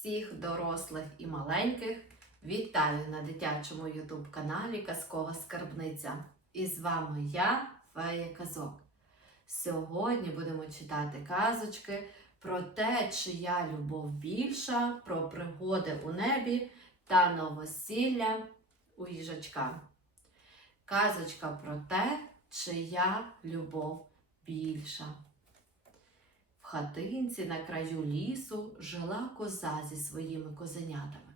всіх дорослих і маленьких вітаю на дитячому ютуб каналі Казкова Скарбниця. І з вами я, Фея Казок. Сьогодні будемо читати казочки про те, чия любов більша, про пригоди у небі та новосілля у їжачка. Казочка про те, чия любов більша. Хатинці на краю лісу жила коза зі своїми козенятами,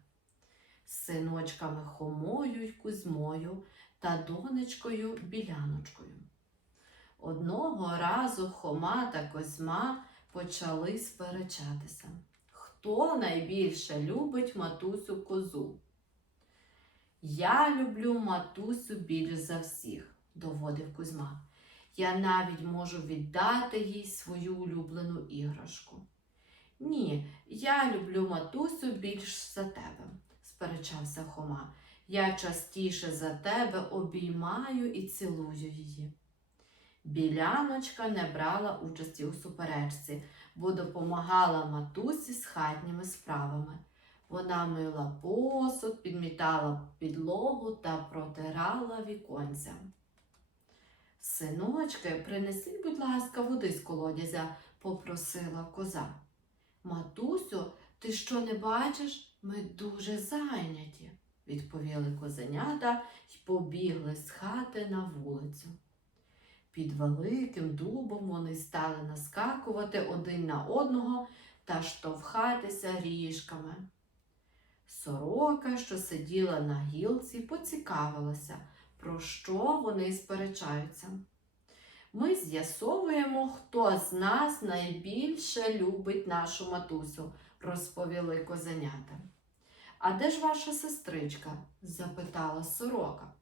з синочками Хомою й Кузьмою та донечкою Біляночкою. Одного разу Хома та Козьма почали сперечатися. Хто найбільше любить матусю козу? Я люблю матусю більш за всіх, доводив Кузьма. Я навіть можу віддати їй свою улюблену іграшку. Ні, я люблю матусю більш за тебе, сперечався Хома. Я частіше за тебе обіймаю і цілую її. Біляночка не брала участі у суперечці, бо допомагала матусі з хатніми справами. Вона мила посуд, підмітала підлогу та протирала віконця. Синочки, принесіть, будь ласка, води з колодязя, попросила коза. Матусю, ти що не бачиш? Ми дуже зайняті, відповіли козенята й побігли з хати на вулицю. Під великим дубом вони стали наскакувати один на одного та штовхатися ріжками. Сорока, що сиділа на гілці, поцікавилася, про що вони сперечаються. Ми з'ясовуємо, хто з нас найбільше любить нашу матусю, розповіли козенята. А де ж ваша сестричка? запитала сорока.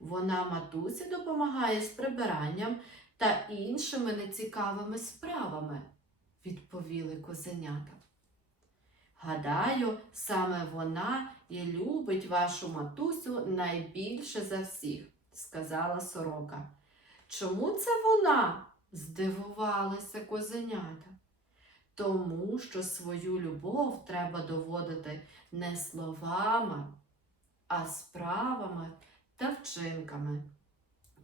Вона матусі допомагає з прибиранням та іншими нецікавими справами, відповіли козенята. Гадаю, саме вона і любить вашу матусю найбільше за всіх, сказала сорока. Чому це вона? здивувалися козенята. Тому що свою любов треба доводити не словами, а справами та вчинками,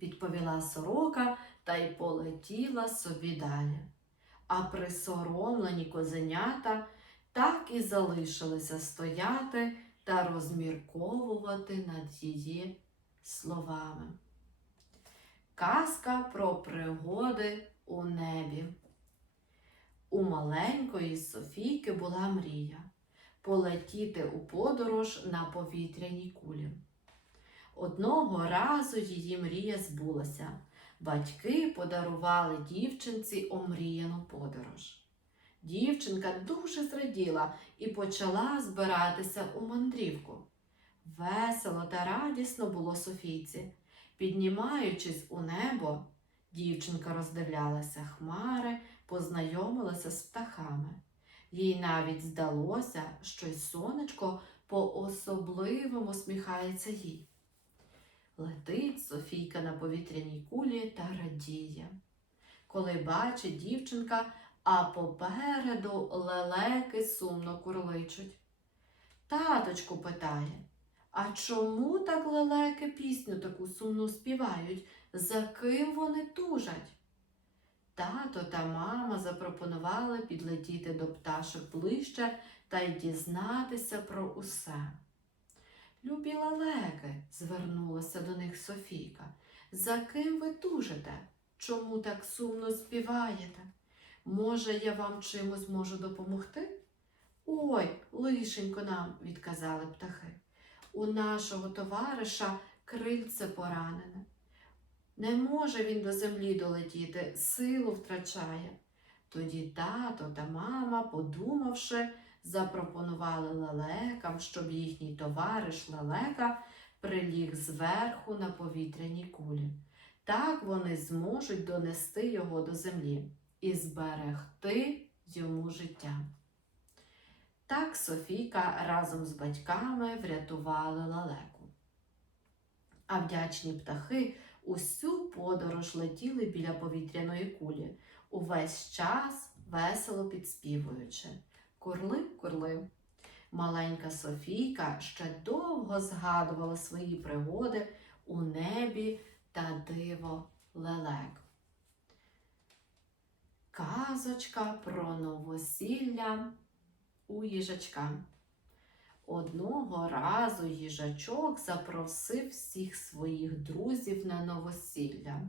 відповіла сорока та й полетіла собі далі. А присоромлені козенята так і залишилися стояти та розмірковувати над її словами. Казка про пригоди у небі. У маленької Софійки була мрія полетіти у подорож на повітряній кулі. Одного разу її мрія збулася. Батьки подарували дівчинці омріяну подорож. Дівчинка дуже зраділа і почала збиратися у мандрівку. Весело та радісно було Софійці. Піднімаючись у небо, дівчинка роздивлялася хмари, познайомилася з птахами. Їй навіть здалося, що й сонечко по-особливому сміхається їй. Летить Софійка на повітряній кулі та радіє. Коли бачить дівчинка, а попереду лелеки сумно курличуть. Таточку питає, а чому так лелеки пісню таку сумну співають? За ким вони тужать? Тато та мама запропонували підлетіти до пташок ближче та й дізнатися про усе. Любі лелеки, звернулася до них Софійка, за ким ви тужите? Чому так сумно співаєте? Може, я вам чимось можу допомогти? Ой, лишенько нам, відказали птахи. У нашого товариша крильце поранене. Не може він до землі долетіти, силу втрачає. Тоді тато та мама, подумавши, запропонували лелекам, щоб їхній товариш лелека приліг зверху на повітряній кулі. Так вони зможуть донести його до землі і зберегти йому життя. Так Софійка разом з батьками врятували лелеку. А вдячні птахи усю подорож летіли біля повітряної кулі, увесь час весело підспівуючи. Курли, курли. маленька Софійка ще довго згадувала свої пригоди у небі та диво лелек. Казочка про новосілля у їжачка. Одного разу їжачок запросив всіх своїх друзів на новосілля.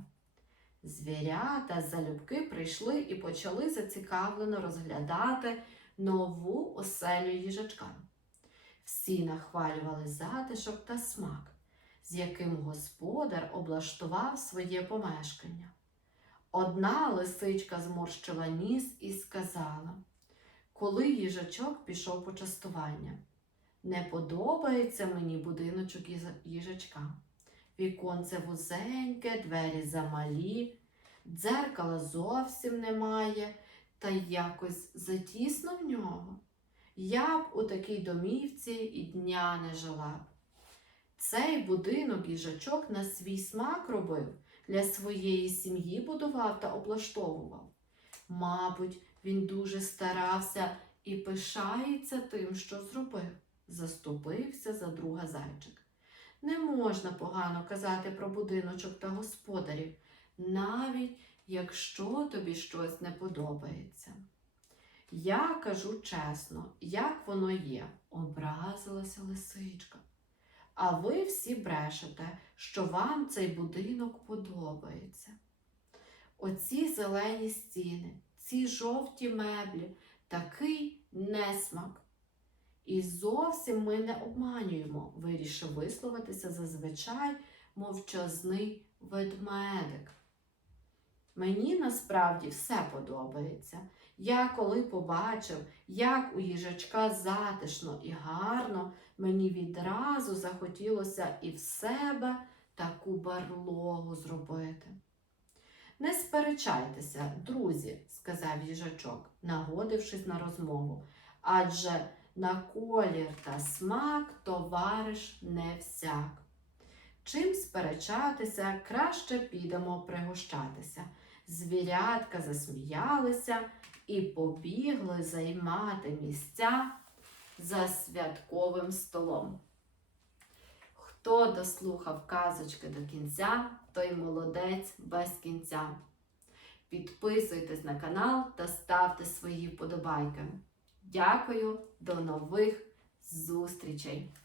Звірята залюбки прийшли і почали зацікавлено розглядати нову оселю їжачка. Всі нахвалювали затишок та смак, з яким господар облаштував своє помешкання. Одна лисичка зморщила ніс і сказала, коли їжачок пішов по частування. Не подобається мені будиночок їжачка. Віконце вузеньке, двері замалі, дзеркала зовсім немає, та якось затісно в нього. Я б у такій домівці і дня не жила. б. Цей будинок їжачок на свій смак робив, для своєї сім'ї будував та облаштовував. Мабуть, він дуже старався і пишається тим, що зробив. Заступився за друга зайчик. Не можна погано казати про будиночок та господарів, навіть якщо тобі щось не подобається. Я кажу чесно, як воно є, образилася лисичка. А ви всі брешете, що вам цей будинок подобається. Оці зелені стіни, ці жовті меблі, такий несмак. І зовсім ми не обманюємо, вирішив висловитися зазвичай мовчазний ведмедик. Мені насправді все подобається. Я коли побачив, як у їжачка затишно і гарно, мені відразу захотілося і в себе таку барлогу зробити. Не сперечайтеся, друзі, сказав їжачок, нагодившись на розмову, адже на колір та смак товариш не всяк. Чим сперечатися, краще підемо пригощатися. Звірятка засміялися і побігли займати місця за святковим столом. Хто дослухав казочки до кінця, той молодець без кінця. Підписуйтесь на канал та ставте свої вподобайки. Дякую, до нових зустрічей!